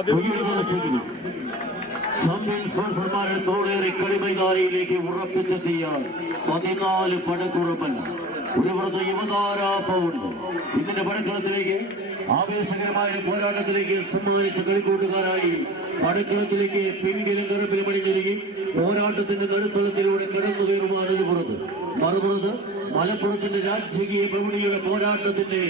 ആദ്യം ഉയർന്ന സ്വീകരിക്കും ചാമ്പ്യൻ സ്പോൺസർമാരെ തോളേറി കളിമൈതാരിയിലേക്ക് ഉറപ്പിച്ചെത്തിയ പതിനാല് പടക്കുറപ്പൻ ഒരു വ്രത യുവതാരാപ്പമുണ്ട് ഇതിന്റെ പടക്കളത്തിലേക്ക് ആവേശകരമായ പോരാട്ടത്തിലേക്ക് സമ്മാനിച്ച കളിക്കൂട്ടുകാരായി പടക്കളത്തിലേക്ക് പിൻകിലും കറുപ്പിലും അണിഞ്ഞിരിക്കും പോരാട്ടത്തിന്റെ നടുത്തളത്തിലൂടെ കടന്നു കയറുവാൻ ഒരു പുറത്ത് മറുപുറത്ത് മലപ്പുറത്തിന്റെ രാജകീയ പ്രവണിയുടെ പോരാട്ടത്തിന്റെ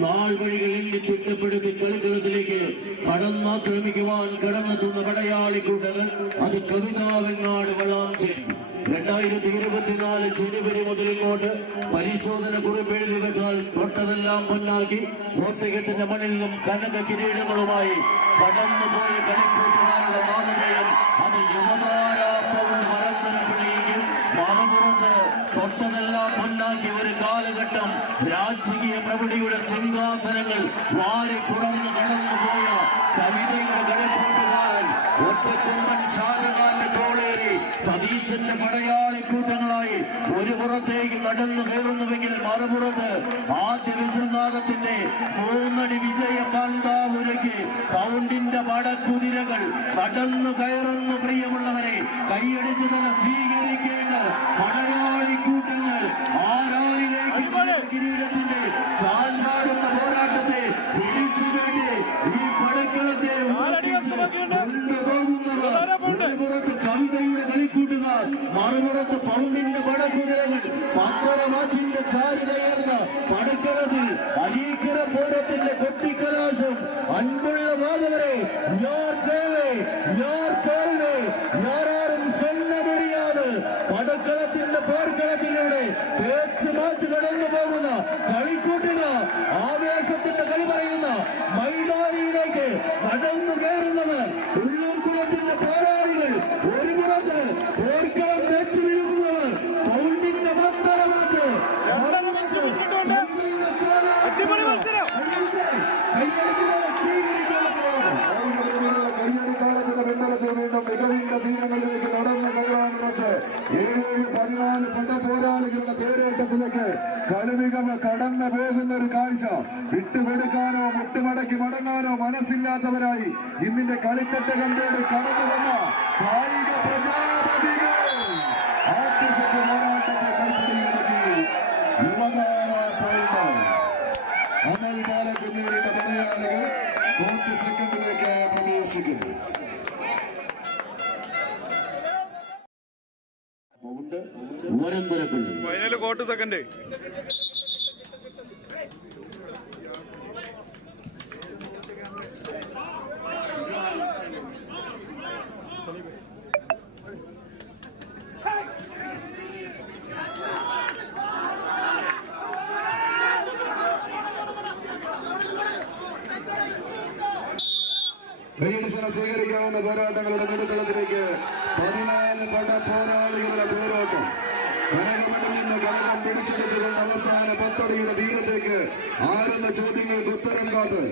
നാൾ എണ്ണി തിട്ടപ്പെടുത്തി കളിക്കളത്തിലേക്ക് കടന്നാക്രമിക്കുവാൻ കടന്നെത്തുന്ന പടയാളി കൂട്ടങ്ങൾ അത് കവിതാവെങ്ങാട് വളാഞ്ചേരി. രണ്ടായിരത്തി ഇരുപത്തിനാല് ജനുവരി മുതൽ ഇങ്ങോട്ട് പരിശോധന കുറിപ്പ് എഴുതി വെച്ചാൽ തൊട്ടതെല്ലാം പൊന്നാക്കി കോട്ടയത്തിന്റെ മണ്ണിലും കനക കിരീടങ്ങളുമായി കടന്നുപോയ കളിക്കൂട്ടുകാരുടെ നാമധേയം അത് യുവതാരാപ്പവും മരന്തര പിള്ളയെങ്കിൽ മറുപുറത്ത് തൊട്ടതെല്ലാം പൊന്നാക്കി ഒരു കാലഘട്ടം രാജകീയ പ്രവൃത്തിയുടെ സിംഹാസനങ്ങൾ വാരി കുടർന്നു കടന്നു പോയ കവിതയുടെ കളിക്കൂട്ടുകാരൻ ഒറ്റക്കുമ്പൻ ഷാജഹാന്റെ തോളേറി സതീശന്റെ പടയാളി കൂട്ടങ്ങളായി ഒരു പുറത്തേക്ക് കടന്നു കയറുന്നുവെങ്കിൽ മറുപുറത്ത് ആദ്യ വിശ്വനാഥത്തിന്റെ മൂന്നടി വിജയ പാണ്ടാപുരയ്ക്ക് പൗണ്ടിന്റെ പടക്കുതിരകൾ കടന്നു കയറുന്നു പ്രിയമുള്ളവരെ കൈയടിച്ച് തന്നെ സ്വീകരിക്കേണ്ട പടയാളി കൂട്ടങ്ങൾ ആരാളിലേക്ക് കിരീടത്തിന്റെ പത്തരമാറ്റിന്റെ ചാരുതയർന്ന പടക്കളത്തിൽ അരീക്കര പൂരത്തിന്റെ കൊട്ടിക്കലാശം. അൻപുള്ള മാധവരെ യാർ ജയവേ യാർ തോൽവേ യാരാരും മുടിയാതെ പടക്കളത്തിന്റെ പോർക്കളത്തിലൂടെ പേച്ച് മാറ്റി കടന്നു പോകുന്ന കളിക്കൂട്ടുകാർ ആവേശത്തിന്റെ കളി പറയുന്ന മൈതാനിയിലേക്ക് കടന്നു പതിനാല് പട പോരാളികളുടെ തേരോട്ടത്തിലേക്ക് കളിമികമ കടന്നു പോകുന്ന ഒരു കാഴ്ച. വിട്ടുകൊടുക്കാനോ മുട്ടുമടക്കി മടങ്ങാനോ മനസ്സില്ലാത്തവരായി ഇന്നിന്റെ കളിത്തട്ട് കണ്ടോട് കടന്നു വന്ന കായിക പ്രജാപതികൾ. ആർട്ടിസ്റ്റ് പോരാട്ടത്തെ കൈപ്പിടിയിലൊക്കെ യുവതാര അമൽ ബാലകുന്നേരിയുടെ പടയാളികൾ കോർട്ട് സെക്കൻഡിലേക്ക് പ്രവേശിക്കുന്നു. ഓരന്തരപ്പള്ളി ഫൈനൽ കോട്ട് സെക്കൻഡ് സ്വീകരിക്കാവുന്ന പോരാട്ടങ്ങളുടെ നടുത്തളത്തിലേക്ക് പതിനാല് പട പോരാളികളുടെ പോരാട്ടം. കനകമണ്ണിൽ നിന്ന് കനകം പിടിച്ചെടുത്തുകൊണ്ട് അവസാന പത്തടിയുടെ തീരത്തേക്ക് ആരെന്ന ചോദ്യങ്ങൾക്ക് ഉത്തരം കാത്ത്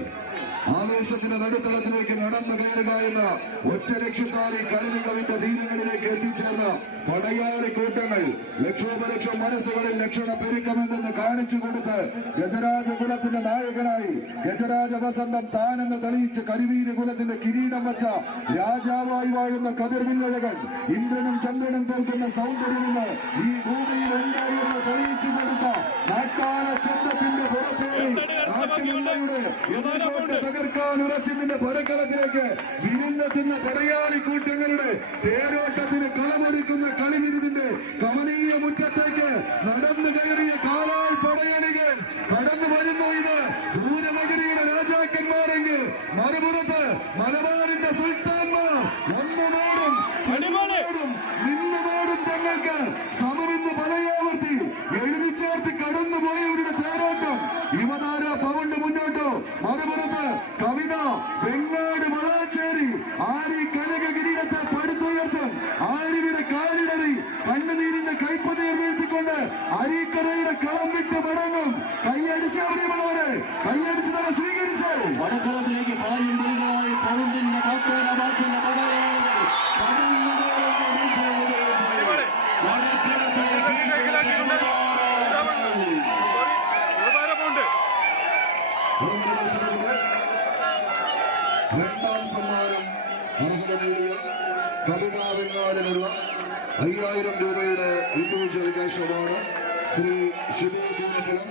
ആവേശത്തിന്റെ നടുത്തളത്തിലേക്ക് നടന്നു കയറുക എന്ന ഒറ്റ ലക്ഷ്യത്താൽ ഈ കളിമികവിന്റെ ധീരങ്ങളിലേക്ക് എത്തിച്ചേർന്ന പടയാളി കൂട്ടങ്ങൾ ലക്ഷോപലക്ഷം മനസ്സുകളിൽ ലക്ഷണ പെരുക്കമെന്ന് കാണിച്ചു കൊടുത്ത് ഗജരാജ കുലത്തിന്റെ നായകനായി ഗജരാജ വസന്തം താനെന്ന് തെളിയിച്ച് കരുവീര കുലത്തിന്റെ കിരീടം വച്ച രാജാവായി വാഴുന്ന കതിർവില്ലഴകൻ ഇന്ദ്രനും ചന്ദ്രനും തോൽക്കുന്ന സൗന്ദര്യമെന്ന് ഈ ഭൂമിയിൽ ഉണ്ടായി എന്ന് തെളിയിച്ചു കൊടുത്ത എതിർകോട്ട് തകർക്കാൻ ഉറച്ചതിന്റെ പരക്കളത്തിലേക്ക് വിരുന്നെത്തുന്ന പടയാളി കൂട്ടങ്ങളുടെ തേരോട്ടത്തിന് കളമൊരുക്കുന്ന കളിവിരുതിന്റെ കമനീയ മുറ്റത്തേക്ക് നടന്നു കയറിയ കാലാൾ പടയണികൾ. കടന്നു വരുന്നു ഇത്. ദൂരനഗരിയുടെ രാജാക്കന്മാരെങ്കിൽ മറുപുറത്ത് മലബാറിന്റെ സുൽത്താൻമാർ വടക്കളത്തിലേക്ക് പായും പുലികളായി പൗണ്ടിന്റെ യുവതാര പൗണ്ട് രണ്ടാം സമ്മാനം കവിതാ വെങ്ങാലിനുള്ള അയ്യായിരം രൂപയുടെ individual cash award Sree Shiva പൂരത്തിലും